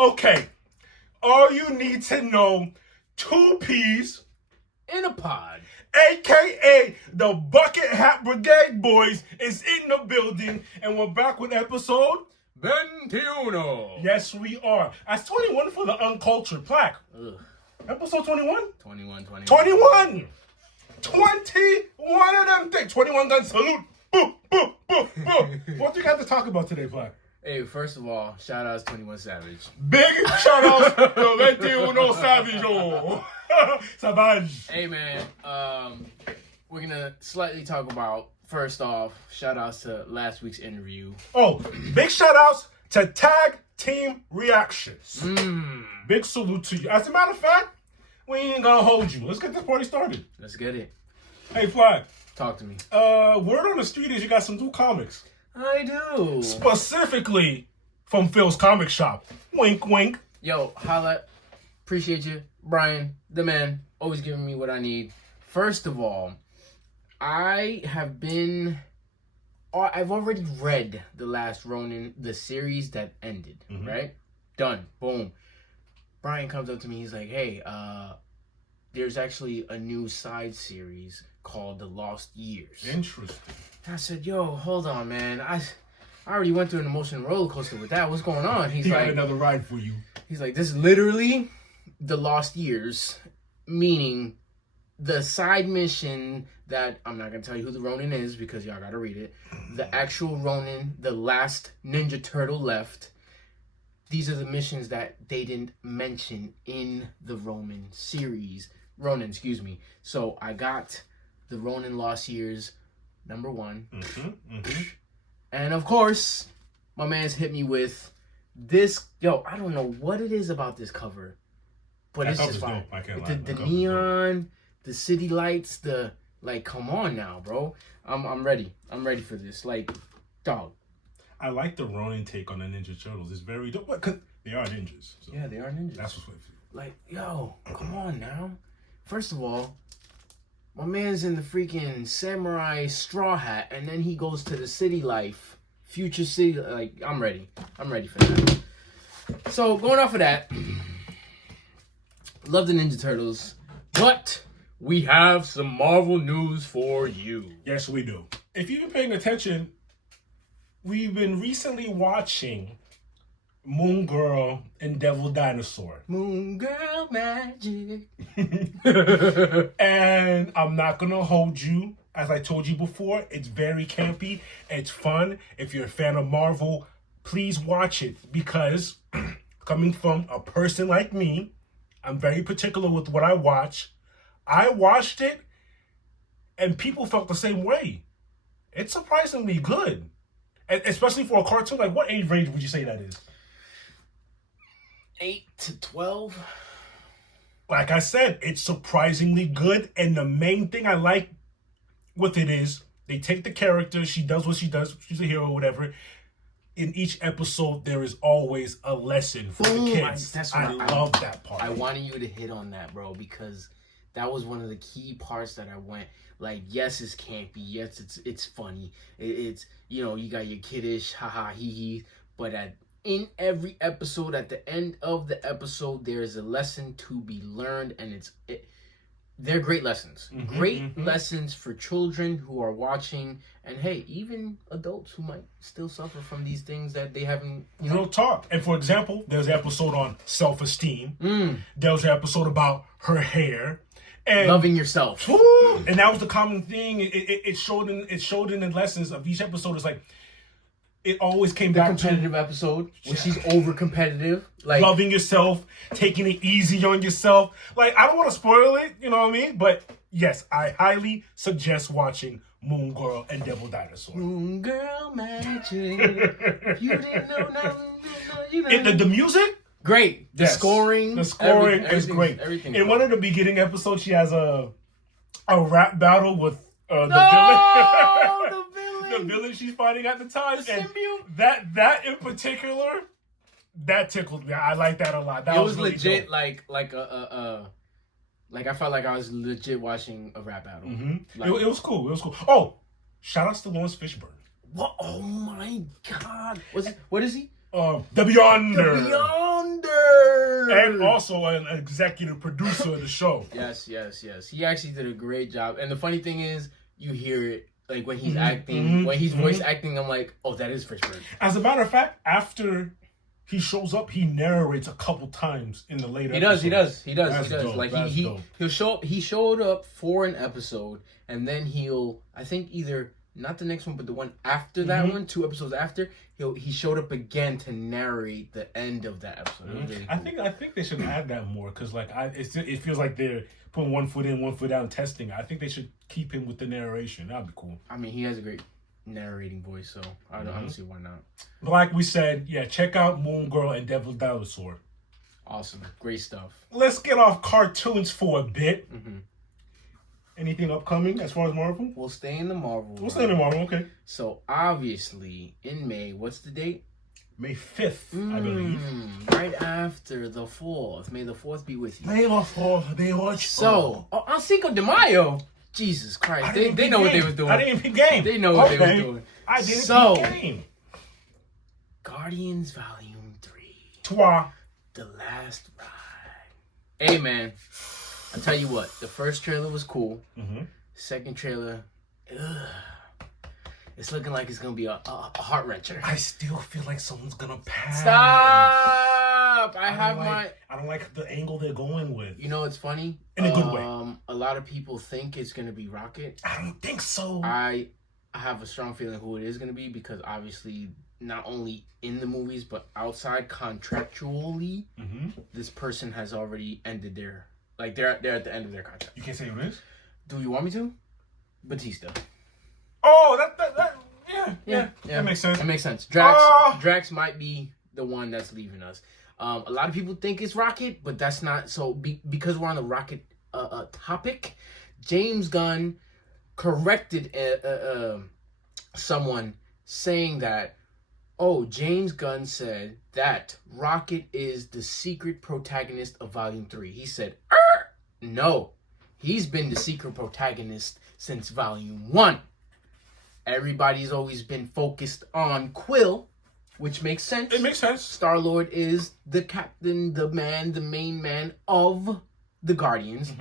Okay. All you need to know, 2 P's in a pod. AKA the Bucket Hat Brigade boys is in the building, and we're back with episode VEINTIUNO. Yes, we are. That's 21 for the uncultured plaque. Ugh. Episode 21? 21. 21 of them things. 21 gun salute. Boop, boop, boop, boop. What do you got to talk about today, Plaque? Hey, first of all, shout outs 21 Savage. Big shout outs to 21 Savage. Oh. Savage. Hey, man. We're going to slightly talk about, first off, shout outs to last week's interview. Oh, big shout outs to Tag Team Reactions. Big salute to you. As a matter of fact, we ain't gonna hold you. Let's get this party started. Let's get it. Hey, Flag. Talk to me. Word on the street is you got some new comics. I do. Specifically from Phil's Comic Shop. Wink, wink. Yo, holla. Appreciate you. Brian, the man, always giving me what I need. First of all, I've already read The Last Ronin, the series that ended, right? Done. Boom. Brian comes up to me, he's like, hey, there's actually a new side series called The Lost Years. Interesting. I said, yo, hold on, man. I already went through an emotional roller coaster with that. What's going on? He's like, another ride for you. He's like, this is literally The Lost Years, meaning the side mission that, I'm not going to tell you who the Ronin is because y'all got to read it. The actual Ronin, the last Ninja Turtle left. These are the missions that they didn't mention in the Ronin, excuse me. So I got the Ronin Lost Years #1. And of course, my man's hit me with this. Yo, I don't know what it is about this cover, but it's just fine. The neon, the city lights, come on now, bro. I'm ready. I'm ready for this. Like, dog. I like the Ronin take on the Ninja Turtles. It's very dope. Because they are ninjas. So yeah, they are ninjas. That's what's what like, yo, come on now. First of all, my man's in the freaking samurai straw hat, and then he goes to the city life, future city. Like, I'm ready. I'm ready for that. So, going off of that, love the Ninja Turtles, but we have some Marvel news for you. Yes, we do. If you've been paying attention, we've been recently watching Moon Girl and Devil Dinosaur. Moon Girl magic. And I'm not going to hold you. As I told you before, it's very campy. It's fun. If you're a fan of Marvel, please watch it. Because coming from a person like me, I'm very particular with what I watch. I watched it and people felt the same way. It's surprisingly good. Especially for a cartoon. Like, what age range would you say that is? 8 to 12. Like I said, it's surprisingly good. And the main thing I like with it is they take the character. She does what she does. She's a hero or whatever. In each episode, there is always a lesson for the kids. I love that part. I wanted you to hit on that, bro, because that was one of the key parts that I went, like, yes, it's campy. Yes, it's funny. It's, you know, you got your kiddish, haha, hee hee. But in every episode, at the end of the episode, there is a lesson to be learned. And they're great lessons. Great lessons for children who are watching. And hey, even adults who might still suffer from these things that they haven't, Real talk. And for example, there's an episode on self-esteem. There was an episode about her hair. And loving yourself. And that was the common thing. It showed in the lessons of each episode. It's like, it always came back to the competitive episode when she's over competitive, like loving yourself, taking it easy on yourself. Like, I don't want to spoil it, you know what I mean? But yes, I highly suggest watching Moon Girl and Devil Dinosaur. Moon Girl magic. You didn't know nothing. The music, great. The scoring is great. Everything. In one of the beginning episodes, she has a rap battle with the villain. The villain she's fighting at the time. And that in particular, that tickled me. I like that a lot. That it was really legit, dope. like I felt like I was legit watching a rap battle. Like, it was cool. It was cool. Oh, shout outs to Lawrence Fishburne. What? Oh my God! What is he? The Beyonder. The Beyonder. and also an executive producer of the show. Yes. He actually did a great job. And the funny thing is, you hear it like when he's acting, when he's voice acting. I'm like, oh, that is Fishburne. As a matter of fact, after he shows up, he narrates a couple times in the later. He does. Dope. Like he'll show up. He showed up for an episode, and then I think either not the next one, but the one after that one, 2 episodes after, he showed up again to narrate the end of that episode. Really cool. I think they should add that more because it feels like they're putting one foot in, one foot out, and testing. I think they should keep him with the narration. That'd be cool. I mean, he has a great narrating voice, so I don't see why not. But like we said, yeah, check out Moon Girl and Devil Dinosaur. Awesome, great stuff. Let's get off cartoons for a bit. Anything upcoming as far as Marvel? We'll stay in the Marvel. Okay. So obviously in May, what's the date? May 5th, I believe. Right after the 4th. May the 4th be with you. May the 4th be with you. So, on Cinco de Mayo, Jesus Christ, they know what they was doing. I didn't pick game. They know what they was doing. I didn't pick game. Guardians Volume 3. Toi. The Last Ride. Hey, man. I'll tell you what. The first trailer was cool. Second trailer, it's looking like it's going to be a heart-wrencher. I still feel like someone's going to pass. Stop! I don't like the angle they're going with. You know, it's funny. In a good way. A lot of people think it's going to be Rocket. I don't think so. I have a strong feeling who it is going to be because obviously not only in the movies but outside contractually, this person has already ended their... Like, they're at the end of their contract. You can't say who it is? Do you want me to? Batista. Oh, yeah. That makes sense. That makes sense. Drax might be the one that's leaving us. A lot of people think it's Rocket, but that's not. So, because we're on the Rocket topic, James Gunn corrected someone saying that, James Gunn said that Rocket is the secret protagonist of Volume 3. He said, no. He's been the secret protagonist since Volume 1. Everybody's always been focused on Quill, which makes sense. It makes sense. Star-Lord is the captain, the main man of the Guardians.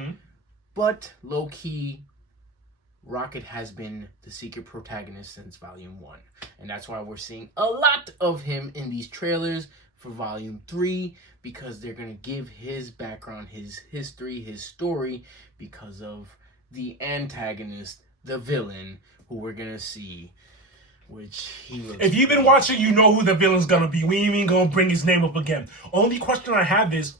But low-key, Rocket has been the secret protagonist since Volume 1. And that's why we're seeing a lot of him in these trailers for Volume 3, because they're going to give his background, his history, his story, because of the antagonist, the villain, who we're going to see, which he looks... If you've been watching, you know who the villain's going to be. We ain't even going to bring his name up again. Only question I have is,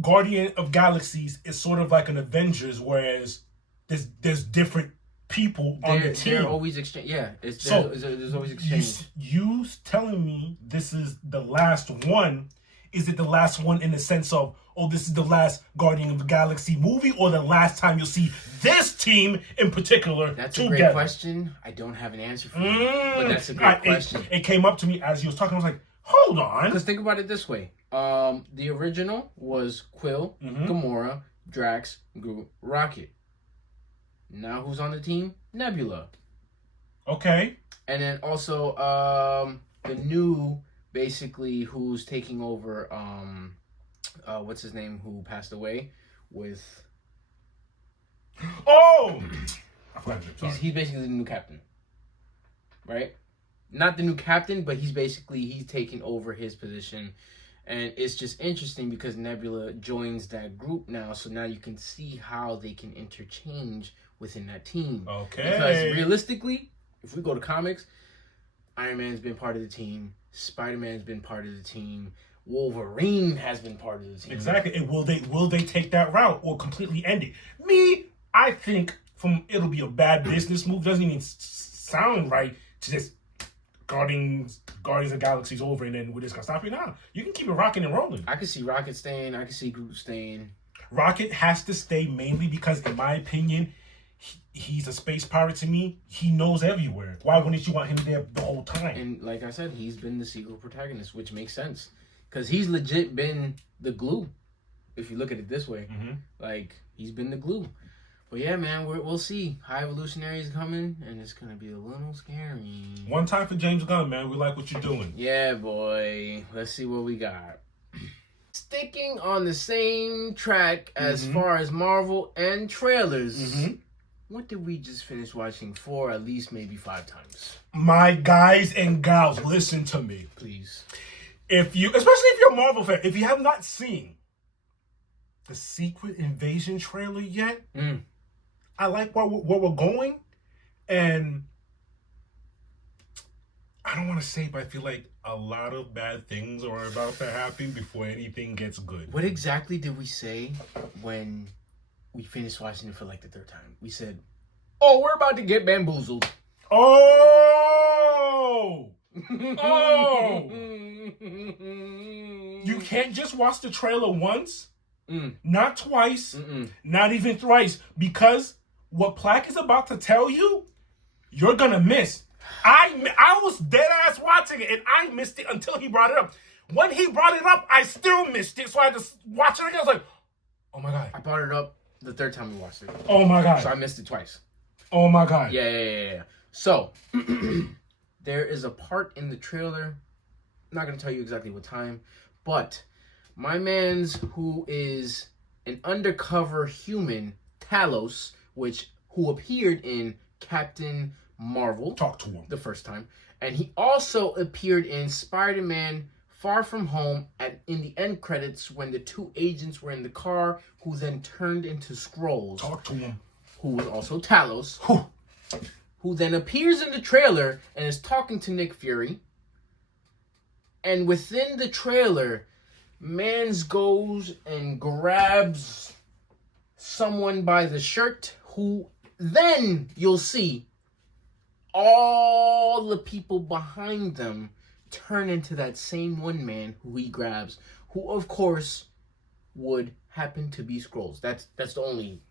Guardian of Galaxies is sort of like an Avengers, whereas there's different people on the team. They're always exchange. Yeah, there's always exchange. You telling me this is the last one? Is it the last one in the sense of, this is the last Guardian of the Galaxy movie, or the last time you'll see this team in particular? That's together? A great question. I don't have an answer for you, but that's a great question. It came up to me as you was talking. I was like, hold on. Because think about it this way. The original was Quill, Gamora, Drax, Groot, Rocket. Now who's on the team? Nebula. Okay. And then also the new, basically, who's taking over, what's his name, who passed away with... Oh! I forgot his name. He's basically the new captain. Right? Not the new captain, but he's taking over his position. And it's just interesting because Nebula joins that group now, so now you can see how they can interchange within that team. Okay. Because realistically, if we go to comics, Iron Man's been part of the team, Spider-Man's been part of the team, Wolverine has been part of the team. Exactly. And will they take that route or completely end it? I think it'll be a bad business move. Doesn't even sound right to just Guardians of Galaxy's over and then we're just gonna stop it now. You can keep it rocking and rolling. I could see Rocket staying. I could see Groot staying. Rocket has to stay mainly because, in my opinion, he's a space pirate to me. He knows everywhere. Why wouldn't you want him there the whole time? And like I said, he's been the secret protagonist, which makes sense. Because he's legit been the glue, if you look at it this way. Like, he's been the glue. But yeah, man, we'll see. High Evolutionary is coming, and it's going to be a little scary. One time for James Gunn, man. We like what you're doing. Yeah, boy. Let's see what we got. Sticking on the same track as far as Marvel and trailers, what did we just finish watching 4, at least maybe 5 times? My guys and gals, listen to me. Please. Especially if you're a Marvel fan, if you have not seen the Secret Invasion trailer yet, I like where we're going, and I don't want to say, but I feel like a lot of bad things are about to happen before anything gets good. What exactly did we say when we finished watching it for like the 3rd time? We said, "Oh, we're about to get bamboozled." Oh! Oh! You can't just watch the trailer once, not twice, not even thrice, because what Plaque is about to tell you, you're gonna miss. I was dead ass watching it, and I missed it until he brought it up. When he brought it up, I still missed it, so I had to watch it again. I was like, oh my God. I brought it up the 3rd time we watched it. Oh my God. So I missed it twice. Oh my God. Yeah. So, there is a part in the trailer, I'm not going to tell you exactly what time, but my man's who is an undercover human, Talos, who appeared in Captain Marvel. Talk to him. The first time. And he also appeared in Spider-Man Far From Home in the end credits when the 2 agents were in the car who then turned into Skrulls. Talk to him. Who was also Talos. Who then appears in the trailer and is talking to Nick Fury. And within the trailer, Mans goes and grabs someone by the shirt who then you'll see all the people behind them turn into that same one man who he grabs, who of course would happen to be Skrulls. That's the only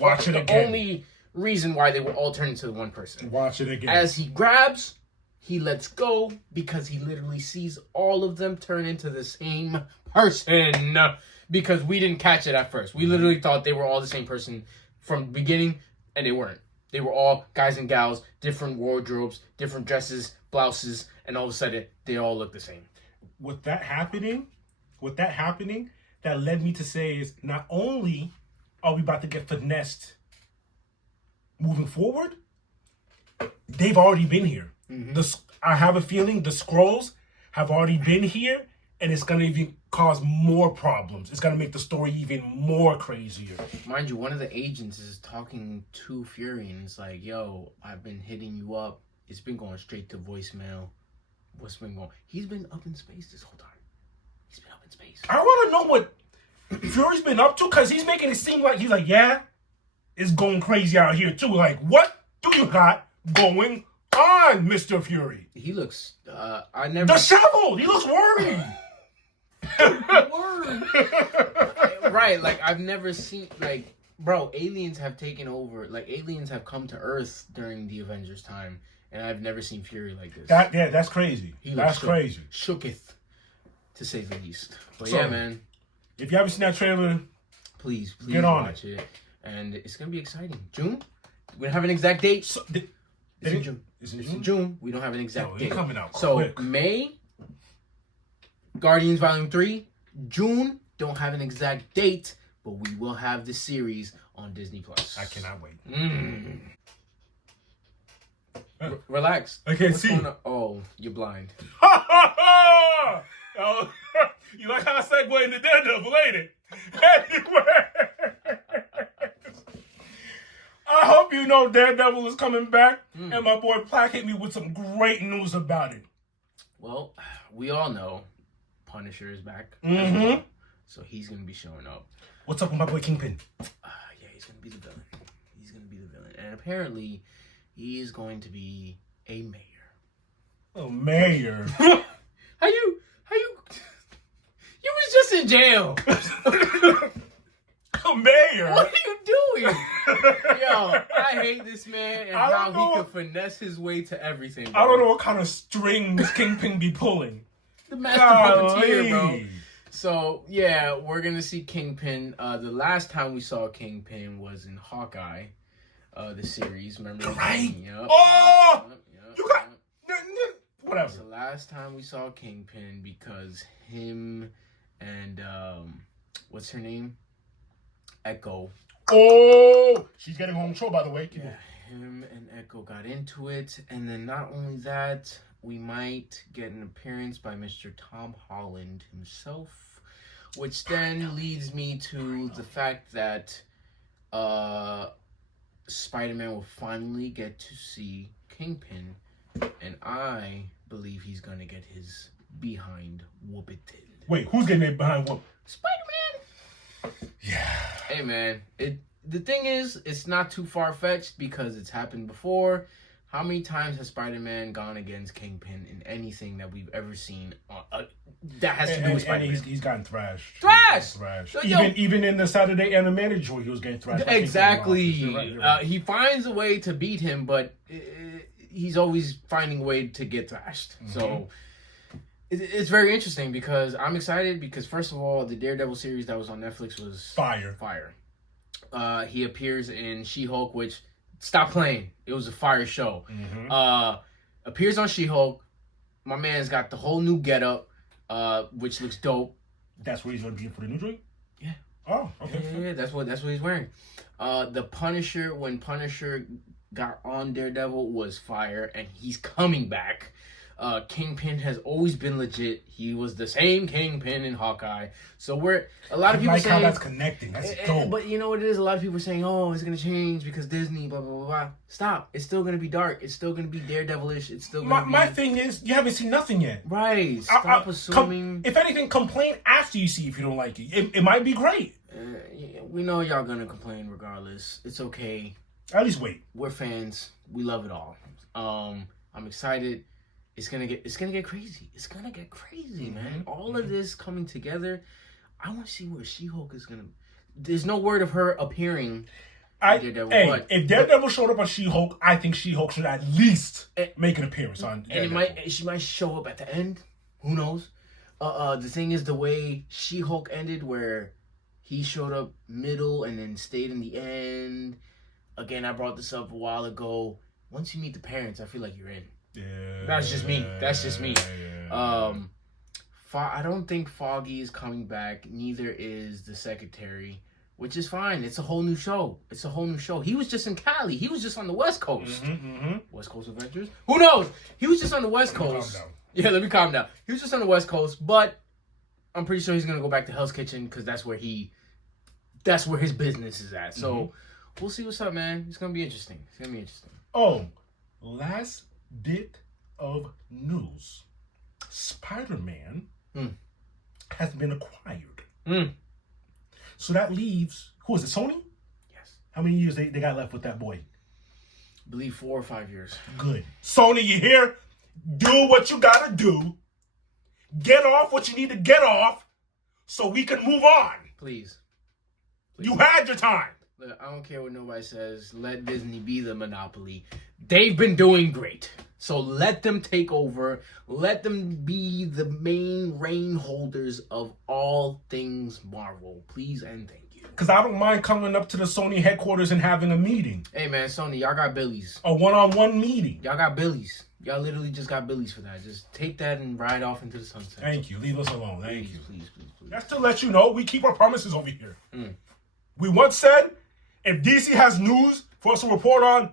only reason why they would all turn into the one person. Watch it again. As he grabs, he lets go because he literally sees all of them turn into the same person. Because we didn't catch it at first. We literally thought they were all the same person from the beginning, and they weren't. They were all guys and gals, different wardrobes, different dresses, blouses, and all of a sudden, they all look the same. With that happening, that led me to say is not only are we about to get finessed moving forward, they've already been here. I have a feeling the Skrulls have already been here, and it's going to even cause more problems. It's going to make the story even more crazier. Mind you, one of the agents is talking to Fury, and it's like, yo, I've been hitting you up. It's been going straight to voicemail. What's been going? He's been up in space this whole time. He's been up in space. I want to know what Fury's been up to, because he's making it seem like he's like, yeah, it's going crazy out here too. Like, what do you got going on, Mr. Fury? He looks, disheveled. He looks worried. Right, like I've never seen, like, bro, aliens have taken over. Like, aliens have come to Earth during the Avengers time, and I've never seen Fury like this. That's crazy. That's crazy. Shooketh, to say the least. But so, yeah, man. If you haven't seen that trailer, please get on watch it. And it's gonna be exciting. June? We don't have an exact date. It's in June. It's in June. We don't have an exact date. Coming out quick. So May, Guardians Volume 3. June, don't have an exact date, but we will have the series on Disney Plus. I cannot wait. Relax. I can't see. Oh, you're blind. Oh, you like how I segue into Daredevil, ain't it? Anyway, I hope you know Daredevil is coming back, and my boy Plaque hit me with some great news about it. Well, we all know Punisher is back. So he's going to be showing up. What's up with my boy Kingpin? Yeah, he's going to be the villain. He's going to be the villain. And apparently, he is going to be a mayor. A mayor? How you... You was just in jail. A mayor? What are you doing? Yo, I hate this man and how he can finesse his way to everything, bro. I don't know what kind of strings Kingpin be pulling. The master puppeteer, bro. So, yeah, we're going to see Kingpin. The last time we saw Kingpin was in Hawkeye, the series. Remember? Right. Yep. Oh! Yep. You got... Whatever. It's the last time we saw Kingpin because him and what's her name? Echo. Oh, she's getting home control, by the way. Yeah, him and Echo got into it, and then not only that, we might get an appearance by Mr. Tom Holland himself, which then leads me to the fact that Spider-Man will finally get to see Kingpin, and I believe he's gonna get his behind whooped. Wait, who's getting it behind what? Spider-Man. Yeah. Hey man, the thing is, it's not too far-fetched because it's happened before. How many times has Spider-Man gone against Kingpin in anything that we've ever seen that has to do with Spider-Man? And he's gotten thrashed. Thrashed! So, even in the Saturday animated joint, he was getting thrashed. Exactly. You're right. He finds a way to beat him, but he's always finding a way to get thrashed. Mm-hmm. So it's very interesting because I'm excited because, first of all, the Daredevil series that was on Netflix was fire. He appears in She-Hulk, which... Stop playing. It was a fire show. Mm-hmm. Appears on She-Hulk. My man's got the whole new getup, which looks dope. That's what he's going to be for the new joint? Yeah. Oh, okay. Yeah, that's what he's wearing. The Punisher, when Punisher got on Daredevil, was fire, and he's coming back. Kingpin has always been legit. He was the same Kingpin in Hawkeye. So a lot of people saying how that's connecting. That's dope. But you know what it is? A lot of people are saying, "Oh, it's gonna change because Disney." Blah blah blah blah. Stop. It's still gonna be dark. It's still gonna be Daredevilish. It's still gonna be. My thing is, you haven't seen nothing yet. Right. Stop assuming. If anything, complain after you see if you don't like it. It might be great. We know y'all gonna complain regardless. It's okay. At least wait. We're fans. We love it all. I'm excited. It's gonna get crazy. It's gonna get crazy, man. All of this coming together. I want to see where She-Hulk is gonna. There's no word of her appearing. If Daredevil showed up on She-Hulk, I think She-Hulk should at least make an appearance on. And she might show up at the end. Who knows? The thing is, the way She-Hulk ended, where he showed up middle and then stayed in the end. Again, I brought this up a while ago. Once you meet the parents, I feel like you're in. Yeah, that's just me. Yeah. I don't think Foggy is coming back. Neither is the secretary, which is fine. It's a whole new show. He was just in Cali. He was just on the West Coast. West Coast Adventures. Who knows? He was just on the West Coast. Let me calm down. He was just on the West Coast, but I'm pretty sure he's gonna go back to Hell's Kitchen because that's where his business is at. So we'll see what's up, man. It's gonna be interesting. Oh, last bit of news. Spider-Man has been acquired. So that leaves, who is it, Sony? Yes. How many years they got left with that boy? I believe 4 or 5 years. Good. Sony, you hear? Do what you gotta do. Get off what you need to get off so we can move on. Please. You had your time. Look, I don't care what nobody says. Let Disney be the monopoly. They've been doing great. So let them take over. Let them be the main reign holders of all things Marvel. Please and thank you. Because I don't mind coming up to the Sony headquarters and having a meeting. Hey, man, Sony, y'all got Billies. A one-on-one meeting. Y'all got Billies. Y'all literally just got Billies for that. Just take that and ride off into the sunset. Thank you. Leave us alone. Thank you. Please. That's to let you know we keep our promises over here. We once said, if DC has news for us to report on,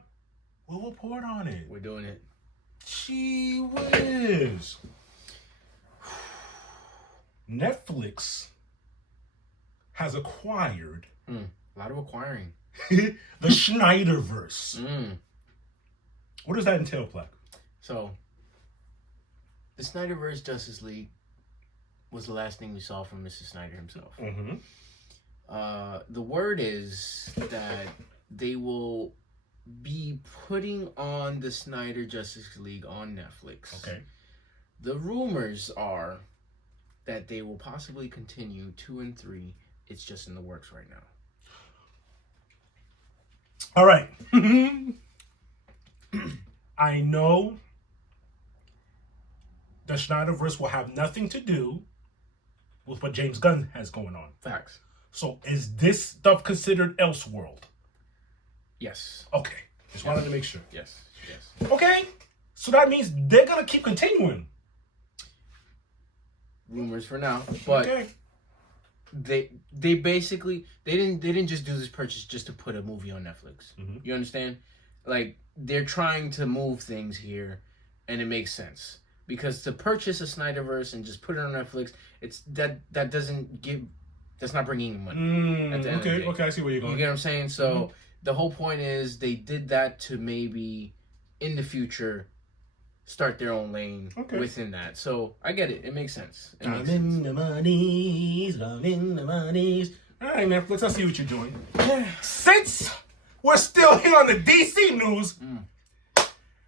we'll report on it. We're doing it. Gee whiz. Netflix has acquired a lot of acquiring. the Snyderverse. What does that entail, Plaque? So, the Snyderverse Justice League was the last thing we saw from Mr. Snyder himself. The word is that they will be putting on the Snyder Justice League on Netflix. Okay. The rumors are that they will possibly continue 2 and 3. It's just in the works right now. All right. I know the Snyderverse will have nothing to do with what James Gunn has going on. Facts. So is this stuff considered Elseworld? Yes. Okay. Just wanted to make sure. Yes. Okay. So that means they're going to keep continuing. Rumors for now. But okay. they basically they didn't just do this purchase just to put a movie on Netflix. Mm-hmm. You understand? Like, they're trying to move things here, and it makes sense because to purchase a Snyderverse and just put it on Netflix, it's that's not bringing in money. At the end of the day. Okay, I see where you're going. You get what I'm saying? So the whole point is they did that to maybe in the future start their own lane within that. So I get it. It makes sense. I'm in the monies. All right, Netflix, I see what you're doing. Since we're still here on the DC news,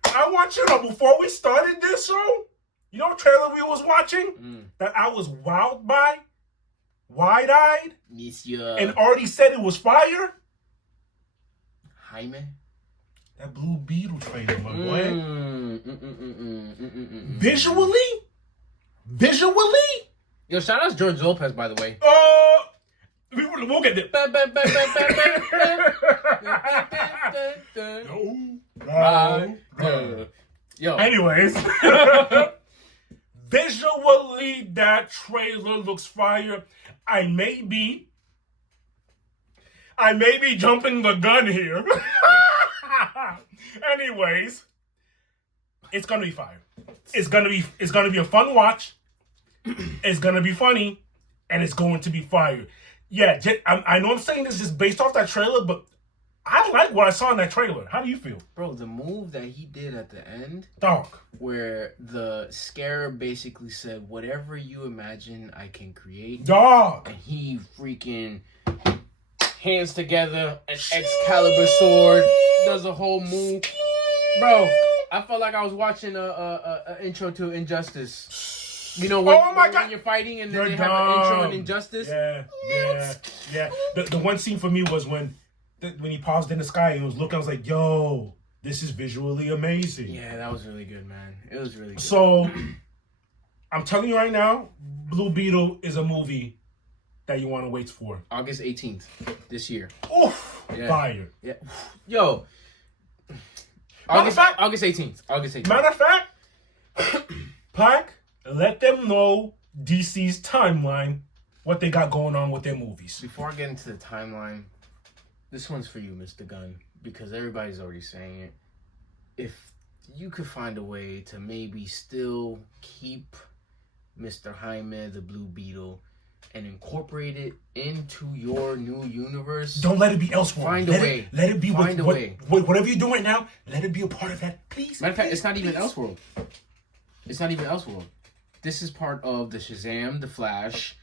I want you to know, before we started this show, you know what trailer we was watching that I was wowed by? Wide-eyed? Monsieur. And already said it was fire? Jaime? That Blue Beetle trailer, my boy. Visually? Yo, shout out to George Lopez, by the way. We'll get there. No. Yo. Anyways. Visually, that trailer looks fire. I may be jumping the gun here. Anyways, it's gonna be fire. It's gonna be a fun watch. It's gonna be funny, and it's going to be fire. Yeah, I know I'm saying this just based off that trailer, but I like what I saw in that trailer. How do you feel? Bro, the move that he did at the end, dog, where the Scarab basically said, whatever you imagine, I can create. Dog. And he freaking hands together, an Excalibur sword, does a whole move. Bro, I felt like I was watching a intro to Injustice. You know, when you're fighting and then they have an intro in Injustice? Yeah. The one scene for me was when he paused in the sky and was looking, I was like, yo, this is visually amazing. Yeah, that was really good, man. It was really good. So, I'm telling you right now, Blue Beetle is a movie that you want to wait for. August 18th this year. Oof, fire. Yeah. Yo. August 18th. Matter of fact, Pac, let them know DC's timeline, what they got going on with their movies. Before I get into the timeline, this one's for you, Mr. Gunn, because everybody's already saying it. If you could find a way to maybe still keep Mr. Jaime the Blue Beetle and incorporate it into your new universe, don't let it be elsewhere. Find a way. Let it be. Find a way. Whatever you're doing now, let it be a part of that, please. Matter of fact, it's not even Elseworld. It's not even Elseworld. This is part of the Shazam, the Flash.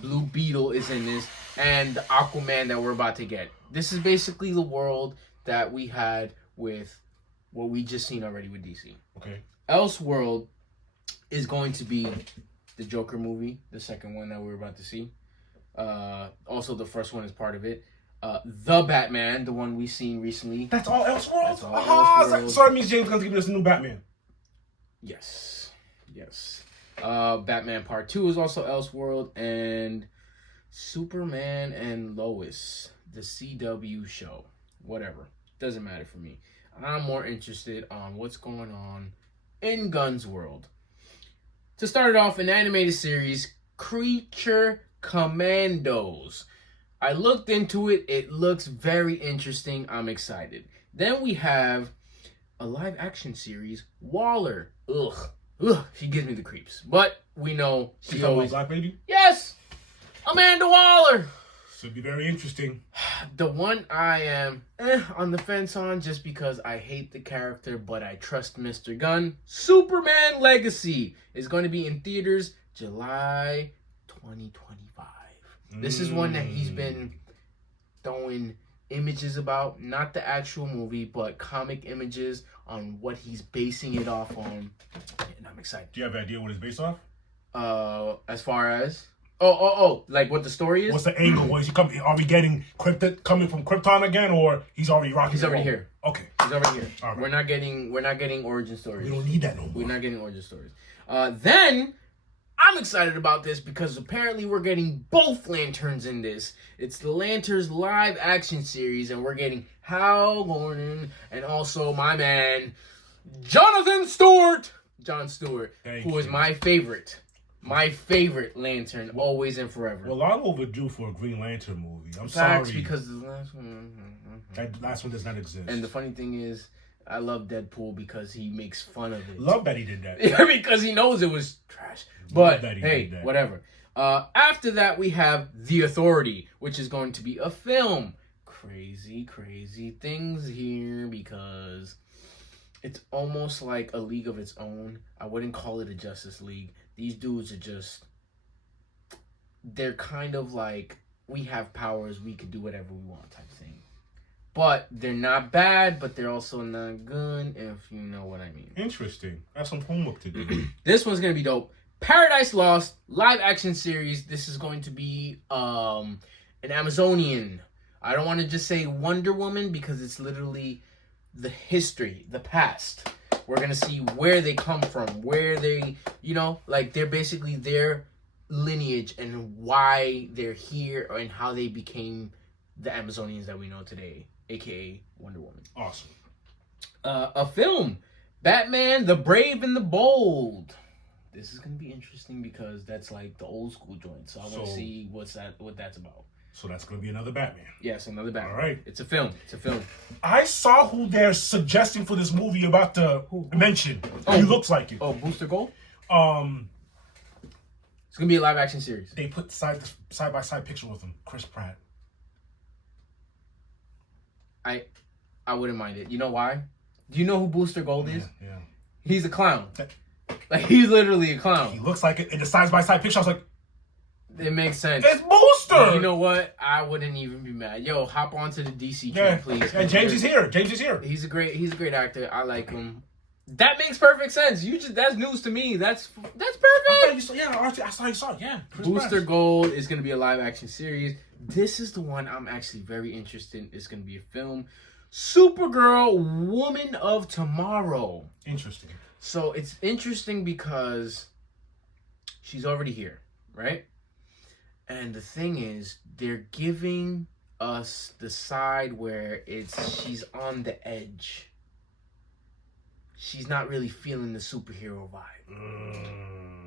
Blue Beetle is in this, and the Aquaman that we're about to get. This is basically the world that we had with what we just seen already with DC. Okay. Elseworld is going to be the Joker movie, the second one that we're about to see. Also, the first one is part of it. The Batman, the one we've seen recently. That's all Elseworld? That's all Elseworld. So that means James Gunn's giving us a new Batman. Yes. Batman Part 2 is also Elseworld, and Superman and Lois, the CW show. Whatever. Doesn't matter for me. I'm more interested on what's going on in Gunn's world. To start it off, an animated series, Creature Commandos. I looked into it. It looks very interesting. I'm excited. Then we have a live action series, Waller. Ugh, she gives me the creeps. But we know she always... Black Lady? Yes! Amanda Waller! Should be very interesting. The one I am on the fence on just because I hate the character, but I trust Mr. Gunn. Superman Legacy is going to be in theaters July 2025. This is one that he's been throwing images about, not the actual movie, but comic images on what he's basing it off on, and I'm excited. Do you have an idea what it's based off? As far as like what the story is? What's the angle? What is he coming? Are we getting coming from Krypton again, or he's already rocking? He's already here. Okay, he's already here. All right. We're not getting origin stories. We don't need that no more. We're not getting origin stories. Then I'm excited about this because apparently we're getting both Lanterns in this. It's the Lanterns live action series, and we're getting Hal Gordon and also my man Jon Stewart, who is my favorite My favorite Lantern, always and forever. Well, long overdue for a Green Lantern movie. I'm Facts, sorry. because the last one... That last one does not exist. And the funny thing is, I love Deadpool because he makes fun of it. Love that he did that. Yeah, because he knows it was trash. But, hey, whatever. After that, we have The Authority, which is going to be a film. Crazy, crazy things here because it's almost like a league of its own. I wouldn't call it a Justice League. These dudes are just... They're kind of like, we have powers, we can do whatever we want type thing. But they're not bad, but they're also not good, if you know what I mean. Interesting. I have some homework to do. This one's going to be dope. Paradise Lost, live action series. This is going to be an Amazonian. I don't want to just say Wonder Woman because it's literally the history, the past. We're going to see where they come from, where they, you know, like they're basically their lineage and why they're here and how they became the Amazonians that we know today, aka Wonder Woman. Awesome. A film, Batman, the Brave and the Bold. This is going to be interesting because that's like the old school joint. So I want to see what that's about. So that's going to be another Batman. Yes, another Batman. All right. It's a film. I saw who they're suggesting for this movie about to mention. He looks like it. Oh, Booster Gold? It's going to be a live action series. They put side by side picture with him. Chris Pratt. I wouldn't mind it. You know why? Do you know who Booster Gold is? Yeah. He's a clown. Like, he's literally a clown. He looks like it in the side by side picture. I was like, it makes sense. it's Booster! You know what? I wouldn't even be mad. Yo, hop onto the DC train, please. Yeah, James is here. He's a great actor. I like him. That makes perfect sense. That's news to me. That's perfect. I saw you saw it. Yeah. Booster Gold is going to be a live action series. This is the one I'm actually very interested in. It's going to be a film. Supergirl, Woman of Tomorrow. Interesting. So it's interesting because she's already here, right? And the thing is, they're giving us the side where she's on the edge. She's not really feeling the superhero vibe.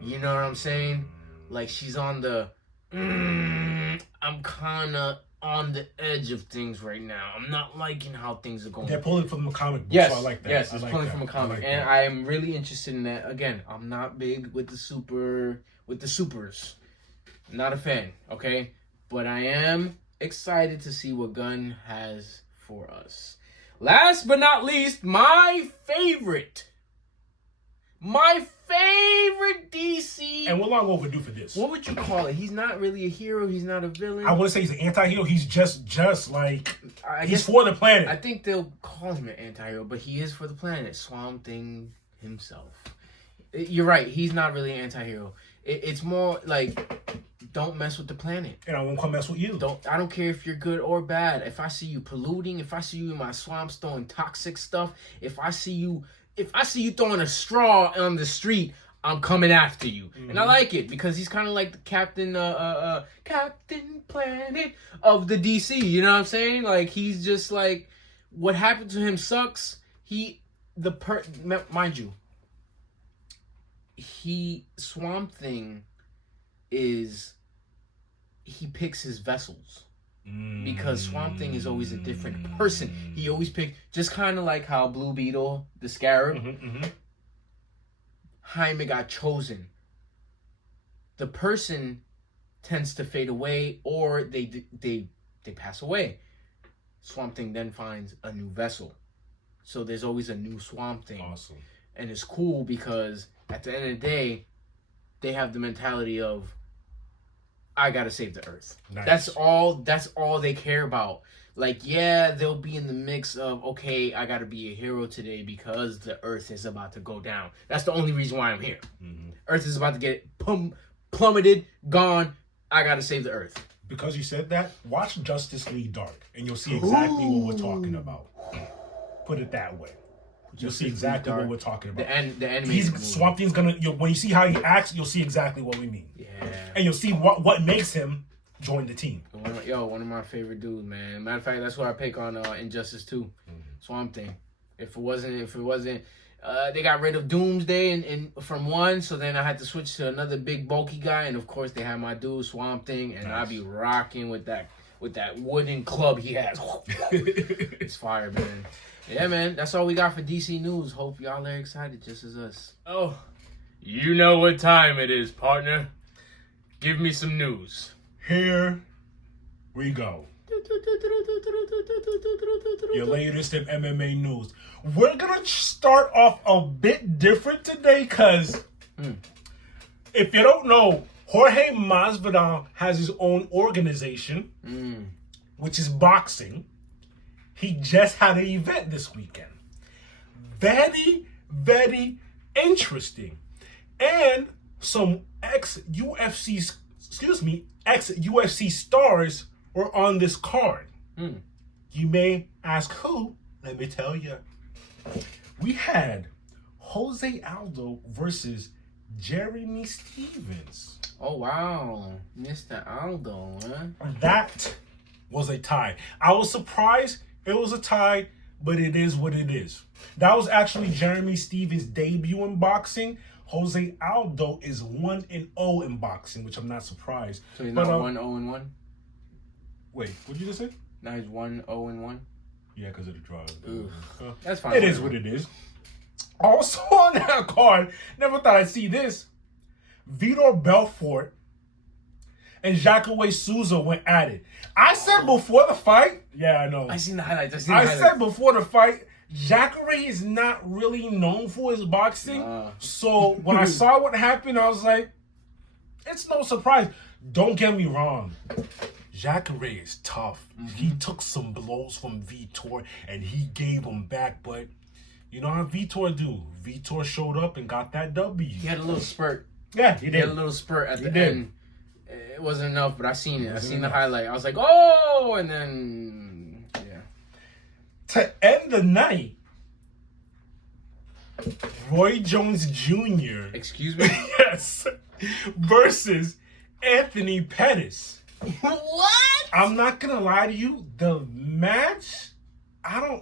You know what I'm saying? Like, she's on the, I'm kind of on the edge of things right now. I'm not liking how things are going. They're pulling from the comic book, yes, so I like that. Yes, it's pulling from a comic. And I am really interested in that. Again, I'm not big with the supers. Not a fan, okay? But I am excited to see what Gunn has for us. Last but not least, my favorite DC. And we're long overdue for this. What would you call it? He's not really a hero. He's not a villain. I wouldn't say he's an anti-hero. He's just like, I he's guess, for the planet. I think they'll call him an anti-hero, but he is for the planet. Swamp Thing himself. You're right. He's not really an anti-hero. It's more like, don't mess with the planet. And I won't come mess with you. I don't care if you're good or bad. If I see you polluting, if I see you in my swamps throwing toxic stuff, if I see you throwing a straw on the street, I'm coming after you. Mm-hmm. And I like it because he's kind of like the Captain Planet of the DC. You know what I'm saying? Like, he's just like, what happened to him sucks. Mind you, Swamp Thing he picks his vessels. Because Swamp Thing is always a different person. He always picks, just kind of like how Blue Beetle, the Scarab, Jaime got chosen. The person tends to fade away, or they pass away. Swamp Thing then finds a new vessel. So there's always a new Swamp Thing. Awesome. And it's cool because at the end of the day, they have the mentality of, I gotta save the Earth. Nice. That's all they care about. Like, yeah, they'll be in the mix of, okay, I gotta be a hero today because the Earth is about to go down. That's the only reason why I'm here. Mm-hmm. Earth is about to get plummeted, gone. I gotta save the Earth. Because you said that, watch Justice League Dark, and you'll see exactly what we're talking about. Put it that way. You'll see exactly what we're talking about. The animated movie. Swamp Thing's gonna. When you see how he acts, you'll see exactly what we mean. Yeah. And you'll see what makes him join the team. One of my favorite dudes, man. Matter of fact, that's what I pick on Injustice 2. Swamp Thing. If it wasn't They got rid of Doomsday and from one, so then I had to switch to another big bulky guy, and of course they had my dude Swamp Thing, and Nice. I be rocking with that wooden club he has. It's fire, man. Yeah, man. That's all we got for DC news. Hope y'all are excited just as us. Oh, you know what time it is, partner. Give me some news. Here we go. Your latest in MMA news. We're gonna start off a bit different today, because if you don't know, Jorge Masvidal has his own organization, which is boxing. He just had an event this weekend. Very, very interesting. And some ex-UFC stars were on this card. You may ask who? Let me tell you. We had Jose Aldo versus Jeremy Stevens. Oh, wow. Mr. Aldo, huh? That was a tie. I was surprised it was a tie, but it is what it is. That was actually Jeremy Stevens' debut in boxing. Jose Aldo is 1-0 in boxing, which I'm not surprised. So he's not 1-0-1? Wait, what did you just say? Now he's 1-0-1? Yeah, because of the draw. That's fine. It is what it is. Also on that card, never thought I'd see this. Vitor Belfort and Jacare Souza went at it. I said before the fight, yeah, I know. I seen the highlights. I said before the fight, Jacare is not really known for his boxing. So when I saw what happened, I was like, it's no surprise. Don't get me wrong. Jacare is tough. He took some blows from Vitor and he gave them back, but you know how Vitor do? Vitor showed up and got that W. He had a little spurt. Yeah, he did. He had a little spurt at the end. It wasn't enough, but I seen it. I seen the highlight. I was like, oh, and then, yeah. To end the night, Roy Jones Jr. Excuse me? Yes. Versus Anthony Pettis. What? I'm not going to lie to you. The match, I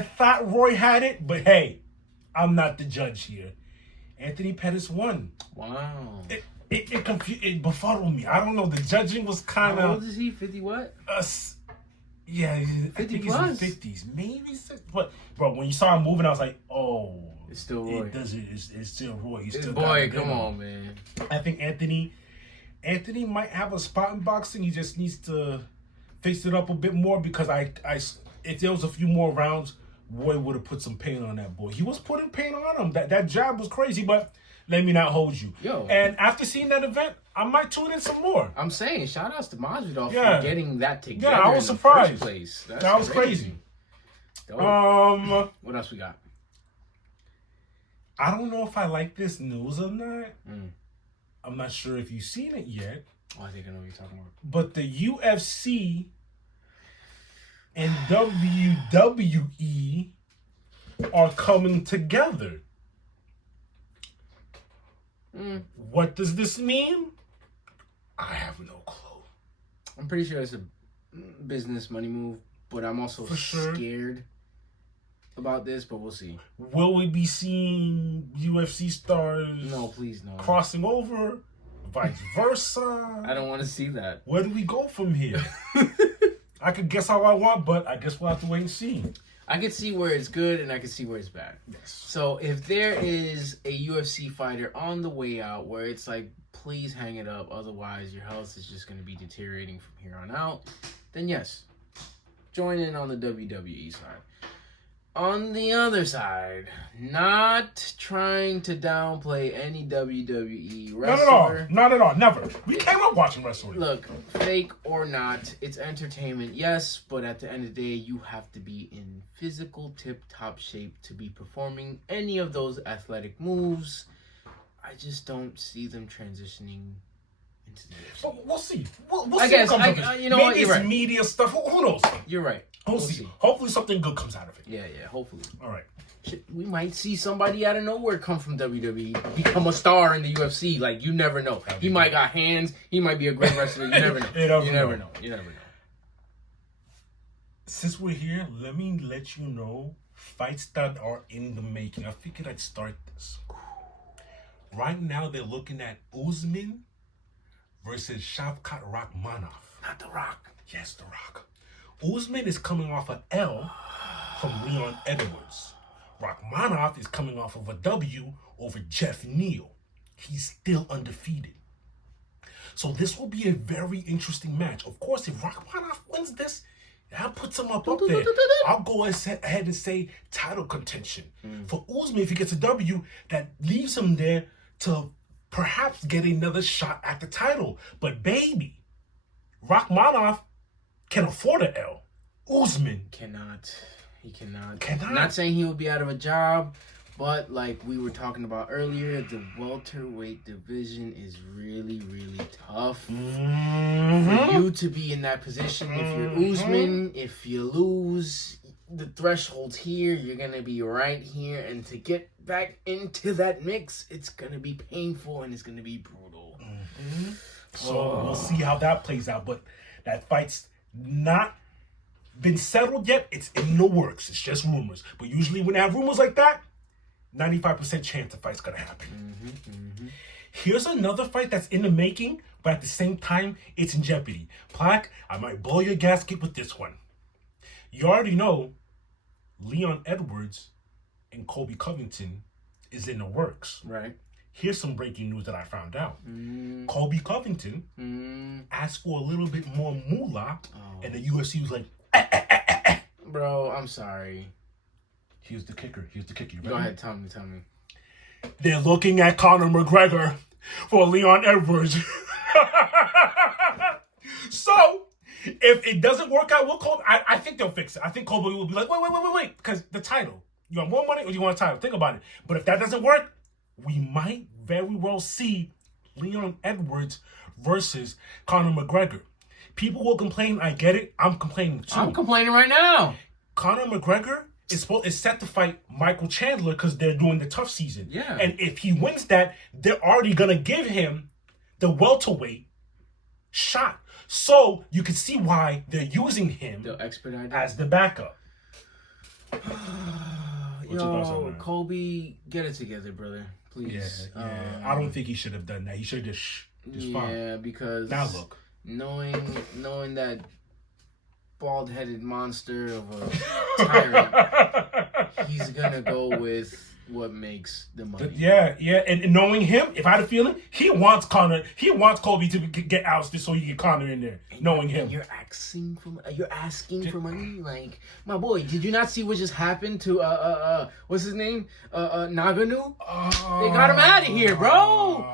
thought Roy had it, but hey, I'm not the judge here. Anthony Pettis won. Wow. It befuddled me. I don't know. The judging was kind of... How old is he? 50 what? Yeah, I 50 think plus. he's in 50s. Maybe 60. But, bro, when you saw him moving, I was like, oh. It's still Roy. It's still Roy. He's still boy, come on, man. I think Anthony might have a spot in boxing. He just needs to fix it up a bit more, because if there was a few more rounds, Roy would have put some pain on that boy. He was putting pain on him. That jab was crazy, but let me not hold you. Yo. And after seeing that event, I might tune in some more. I'm saying, shout outs to Masvidal for getting that together. Yeah, I was surprised. In the first place. That was crazy. What else we got? I don't know if I like this news or not. I'm not sure if you've seen it yet. Oh, I think I know what you're talking about. But the UFC and WWE are coming together. What does this mean? I have no clue. I'm pretty sure it's a business money move, but I'm also scared about this, but we'll see. Will we be seeing UFC stars No, please, no. crossing over? Vice versa? I don't want to see that. Where do we go from here? I could guess how I want, but I guess we'll have to wait and see. I can see where it's good and I can see where it's bad. Yes. So if there is a UFC fighter on the way out where it's like, please hang it up, otherwise your health is just going to be deteriorating from here on out, then yes, join in on the WWE side. On the other side, not trying to downplay any WWE wrestler. Not at all. Never. We came up watching wrestling. Look, fake or not, it's entertainment, yes, but at the end of the day, you have to be in physical tip-top shape to be performing any of those athletic moves. I just don't see them transitioning into the UFC. But we'll see. We'll I see guess, what comes of it. you know Maybe what, you're it's right. media stuff. Who knows? You're right. We'll see. Hopefully something good comes out of it. Yeah, hopefully. All right. Shit, we might see somebody out of nowhere come from WWE, become a star in the UFC. Like, you never know. He might got hands. He might be a great wrestler. You never know. You never know. Since we're here, let me let you know fights that are in the making. I figured I'd start this. Right now, they're looking at Usman versus Shavkat Rakhmonov. Not The Rock. Yes, The Rock. Usman is coming off an L from Leon Edwards. Rakhmonov is coming off of a W over Jeff Neal. He's still undefeated. So this will be a very interesting match. Of course, if Rakhmonov wins this, that puts him up there. I'll go ahead and say title contention. For Usman, if he gets a W, that leaves him there to perhaps get another shot at the title. But baby, Rakhmonov can afford an L. Usman cannot. He cannot. Cannot. Not saying he will be out of a job, but like we were talking about earlier, the welterweight division is really, really tough. For you to be in that position, if you're Usman, if you lose, the threshold's here, you're going to be right here. And to get back into that mix, it's going to be painful and it's going to be brutal. So we'll see how that plays out. But that fight's not been settled yet. It's in the works. It's just rumors. But usually when they have rumors like that, 95% chance the fight's going to happen. Here's another fight that's in the making, but at the same time, it's in jeopardy. Plaque, I might blow your gasket with this one. You already know Leon Edwards and Colby Covington is in the works. Right. Here's some breaking news that I found out. Colby Covington asked for a little bit more moolah, and the UFC was like, Bro, I'm sorry. Here's the kicker. You ready? Go ahead, tell me. They're looking at Conor McGregor for Leon Edwards. So, if it doesn't work out, I think they'll fix it. I think Colby will be like, wait. Because the title. You want more money or do you want a title? Think about it. But if that doesn't work, we might very well see Leon Edwards versus Conor McGregor. People will complain. I get it. I'm complaining too. I'm complaining right now. Conor McGregor is set to fight Michael Chandler because they're doing the tough season. Yeah. And if he wins that, they're already going to give him the welterweight shot. So you can see why they're using him as the backup. Yo, Colby, get it together, brother. Please. Yeah. I don't think he should have done that. He should have just fine. Yeah, because now look. Knowing that bald-headed monster of a tyrant, he's gonna go with what makes the money. Yeah, and knowing him, if I had a feeling, he wants Colby to get ousted so he can get Conor in there. Knowing him, you're asking for money, like my boy. Did you not see what just happened to what's his name, Naganu? They got him out of here, bro.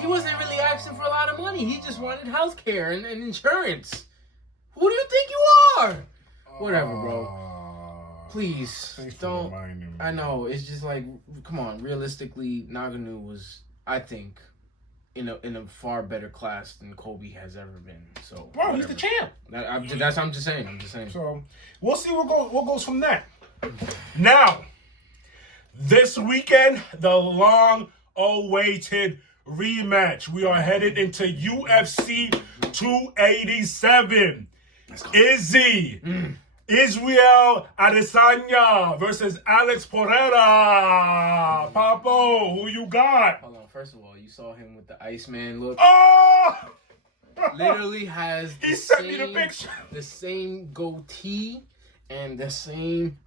He wasn't really asking for a lot of money. He just wanted health care and insurance. Who do you think you are? Whatever, bro. Please don't. I know it's just like, come on. Realistically, Naganu was, I think, in a far better class than Colby has ever been. So, bro, he's the champ. I'm just saying. So we'll see what goes from that. Now, this weekend, the long-awaited rematch. We are headed into UFC 287. Israel Adesanya versus Alex Pereira. Papo, who you got? Hold on. First of all, you saw him with the Iceman look. Oh! Literally has he sent me the picture. The same goatee and the same.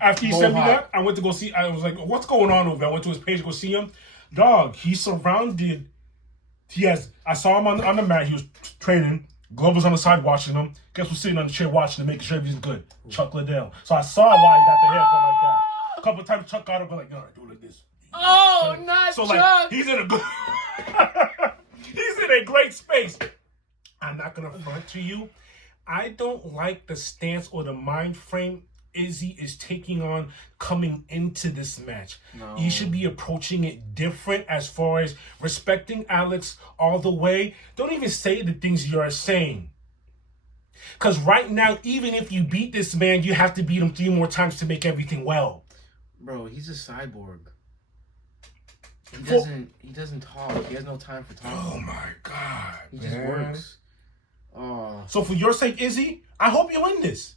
After he sent me that, I went to go see. I was like, "What's going on over there?" I went to his page to go see him. Dog, he's surrounded. I saw him on the mat. He was training. Glover was on the side watching him. Guess who's sitting on the chair watching him, making sure everything's good? Chuck Liddell. So I saw why he got the haircut like that. A couple of times Chuck got him, like, all right, do it like this. Oh, not so, Chuck. Like, he's in a good. He's in a great space. I'm not gonna front to you. I don't like the stance or the mind frame Izzy is taking on coming into this match. No. You should be approaching it different as far as respecting Alex all the way. Don't even say the things you are saying. Because right now, even if you beat this man, you have to beat him 3 more times to make everything well. Bro, he's a cyborg. He doesn't talk. He has no time for talking. Oh my God. He just works. Oh. So for your sake, Izzy, I hope you win this.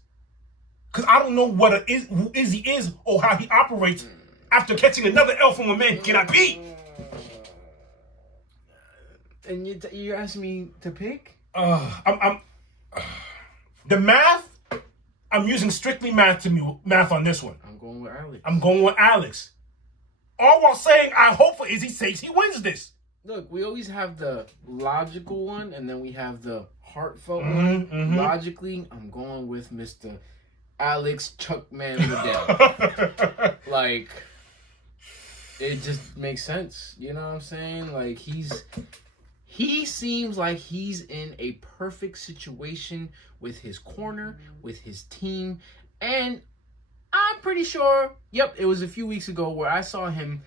Because I don't know who Izzy is or how he operates after catching another L from a man he cannot beat. And you're asking me to pick? I'm the math. I'm using strictly math on this one. I'm going with Alex. I'm going with Alex. All while saying I hope for Izzy's sake he wins this. Look, we always have the logical one, and then we have the heartfelt one. Logically, I'm going with Mr. Alex Chuckman Liddell. Like, it just makes sense. You know what I'm saying? Like, he seems like he's in a perfect situation with his corner, with his team, and I'm pretty sure, it was a few weeks ago where I saw him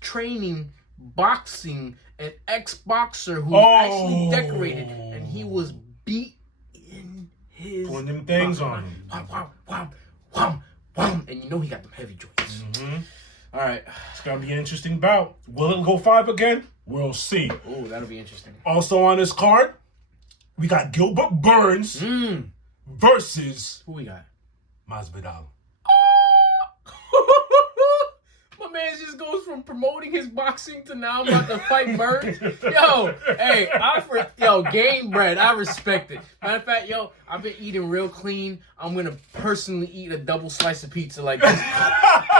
training boxing an ex-boxer who actually decorated, and he was beating his... Putting them things on him. And you know he got them heavy joints. All right. It's going to be an interesting bout. Will it go 5 again? We'll see. Oh, that'll be interesting. Also on this card, we got Gilbert Burns versus... Who we got? Masvidal. My man just goes from promoting his boxing to now I'm about to fight Burns. Yo, hey, game bread. I respect it. Matter of fact, I've been eating real clean. I'm going to personally eat a double slice of pizza like this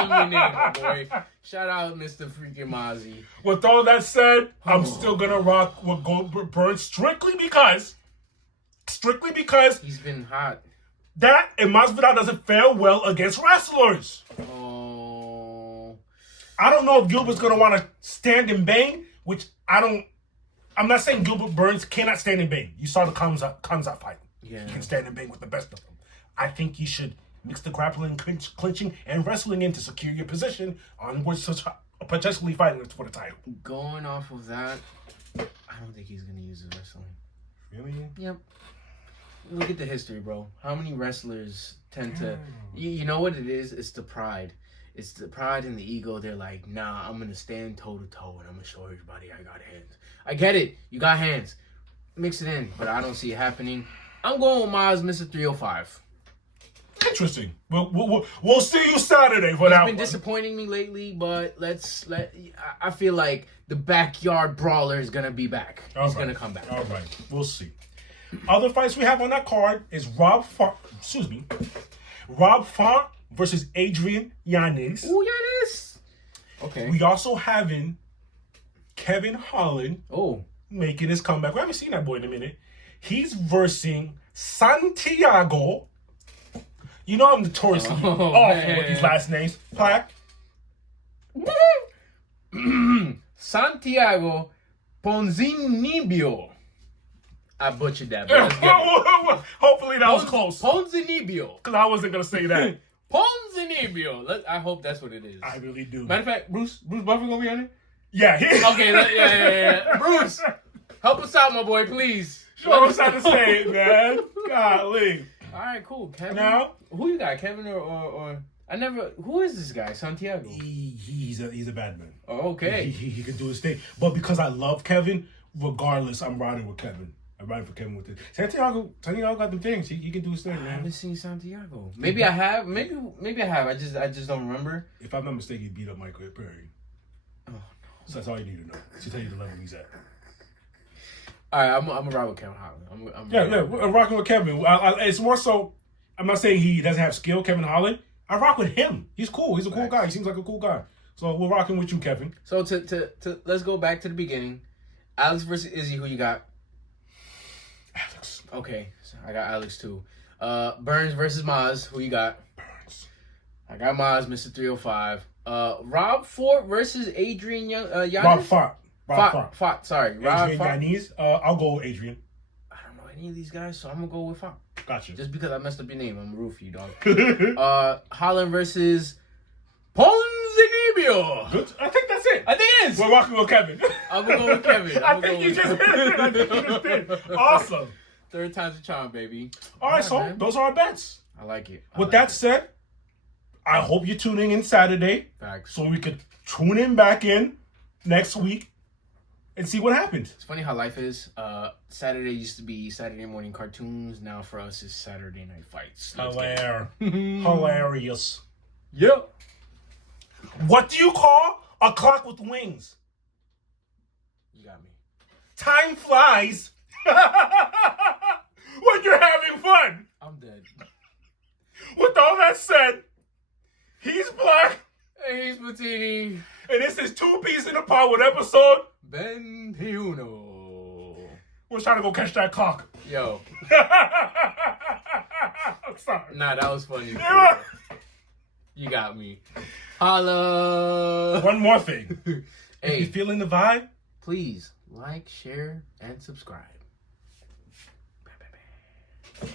in your name, my boy. Shout out Mr. freaking Mozzie. With all that said, I'm still going to rock with Gilbert Burns strictly because he's been hot. That and Masvidal doesn't fare well against wrestlers. I don't know if Gilbert's going to want to stand and bang, which I'm not saying Gilbert Burns cannot stand and bang. You saw the Kamzat fight. Yeah. He can stand and bang with the best of them. I think he should mix the grappling, clinching, and wrestling in to secure your position on which potentially fighting for the title. Going off of that, I don't think he's going to use the wrestling. Really? Yep. Look at the history, bro. How many wrestlers tend to... You know what it is? It's the pride. It's the pride and the ego. They're like, nah, I'm going to stand toe-to-toe and I'm going to show everybody I got hands. I get it. You got hands. Mix it in. But I don't see it happening. I'm going with Maz, Mr. 305. Interesting. We'll see you Saturday for that one. He's been disappointing me lately, but I feel like the backyard brawler is going to be back. He's going to come back. All right. We'll see. Other fights we have on that card is Rob Font versus Adrian Yanez. Ooh, Yanez. Okay. We also having Kevin Holland making his comeback. We haven't seen that boy in a minute. He's versing Santiago. You know I'm notoriously awful with these last names. Plaque. Santiago Ponzinibbio. I butchered that, but let's get it. Hopefully that was close. Ponzinibbio. Because I wasn't going to say that. Ponzinibbio. I hope that's what it is. I really do. Matter of fact, Bruce Buffer going to be on it? Yeah. Okay, yeah. Bruce, help us out, my boy, please. Show us how to say it, man. Golly. All right, cool. Kevin. Now, who you got, Kevin or I never... Who is this guy, Santiago? He's a bad man. Oh, okay. He can do his thing. But because I love Kevin, regardless, I'm riding with Kevin. I'm riding for Kevin with it. Santiago got them things. He can do his thing, man. I haven't seen Santiago. Maybe I have. Maybe I have. I just don't remember. If I'm not mistaken, he beat up Michael Perry. Oh, no. So that's all you need to know. To tell you the level he's at. All right, I'm gonna ride with Kevin Holland. I'm rocking with Kevin. It's more so, I'm not saying he doesn't have skill, Kevin Holland. I rock with him. He's cool. He's a cool guy. He seems like a cool guy. So we're rocking with you, Kevin. So to let's go back to the beginning. Alex versus Izzy, who you got? Alex. Okay, so I got Alex too. Burns versus Maz, who you got? Burns. I got Maz, Mr. 305. Rob Fort versus Adrian Yanez? Rob Font. Sorry. Adrian Yanez. I'll go with Adrian. I don't know any of these guys, so I'm going to go with Font. Gotcha. Just because I messed up your name, I'm rude for you, dog. Holland versus Ponzinibbio. Good. I think that's it. I think it is. We're rocking with Kevin. I'm going to go with Kevin. I think you just did. Awesome. Third time's a charm, baby. All right, so those are our bets. I like it. With that said, I hope you're tuning in Saturday. Facts. So we could tune in back in next week and see what happens. It's funny how life is. Saturday used to be Saturday morning cartoons. Now for us, it's Saturday night fights. Hilarious. Yep. What do you call a clock with wings? You got me. Time flies when you're having fun. I'm dead. With all that said, he's Black. Hey, he's Patini. And this is 2 Peas in a Pod with episode VEINTIUNO. We're trying to go catch that clock. Yo. I'm sorry. Nah, that was funny. Yeah. You got me. Holla. One more thing. Hey, If you're feeling the vibe, please like, share, and subscribe. Bye, bye, bye.